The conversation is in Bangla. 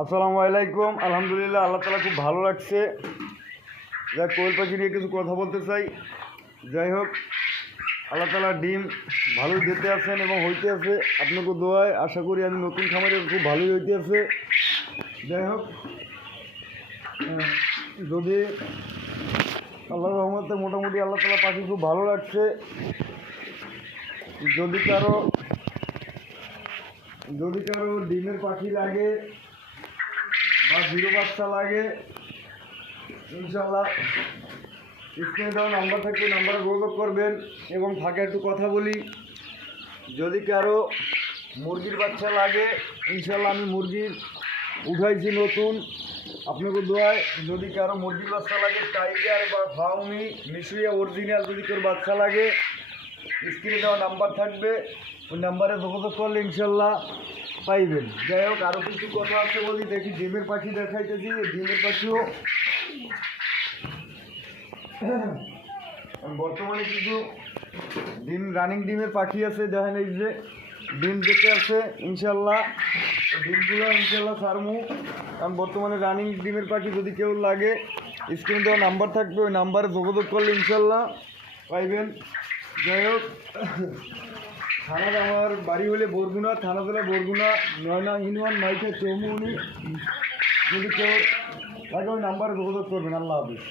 আসসালামু আলাইকুম। আলহামদুলিল্লাহ, আল্লাহ তালা খুব ভালো লাগছে। যাই কোয়েল পাখি নিয়ে কিছু কথা বলতে চাই। যাই হোক, আল্লাহ তালা ডিম ভালোই দিতে আছেন এবং হইতে আছে। আপনাকে দোয়ায় আশা করি আমি নতুন খামারে খুব ভালোই হইতে আছে। যাই হোক, যদি আল্লাহ রহমতে মোটামুটি আল্লাহ তালা পাখি খুব ভালো লাগছে। যদি কারো ডিমের পাখি লাগে বা জিরো বাচ্চা লাগে, ইনশাল্লাহ স্ক্রিনে দেওয়া নাম্বার থাকবে, নাম্বারে যোগাযোগ করবেন। এবং ফাঁকে একটু কথা বলি, যদি কারো মুরগির বাচ্চা লাগে, ইনশাল্লাহ আমি মুরগির উঠাইছি নতুন, আপনাকে দোয়ায়। যদি কারো মুরগির বাচ্চা লাগে, টাইগার বা ফাউমি মিশরিয়া অরিজিনাল যদি কারো বাচ্চা লাগে, স্ক্রিনে দেওয়া নাম্বার থাকবে, ওই নাম্বারে যোগাযোগ করলে ইনশাল্লাহ পাইবেন। যাই হোক, আরও কিছু কথা আছে বলি। দেখি ডিমের পাখি দেখাইতেছি। ডিমের পাখিও বর্তমানে কিছু রানিং ডিমের পাখি আছে। দেখেন, এই যে ডিম যেতে আছে, ইনশাল্লাহ ডিমগুলো ইনশাল্লাহ ছাড়মু। কারণ বর্তমানে রানিং ডিমের পাখি যদি কেউ লাগে, স্ক্রিনে দেওয়া নাম্বার থাকবে, ওই নাম্বারে যোগাযোগ করলে ইনশাল্লাহ পাইবেন। যাই হোক, থানা আমার বাড়ি হলে বরগুনা, থানা জেলা বরগুনা, নয়না ইউনিয়ন, মাইকা চৌমুনি। যদি কেউ লাগে ওই নাম্বারে যোগাযোগ করবেন। আল্লাহ হাফিজ।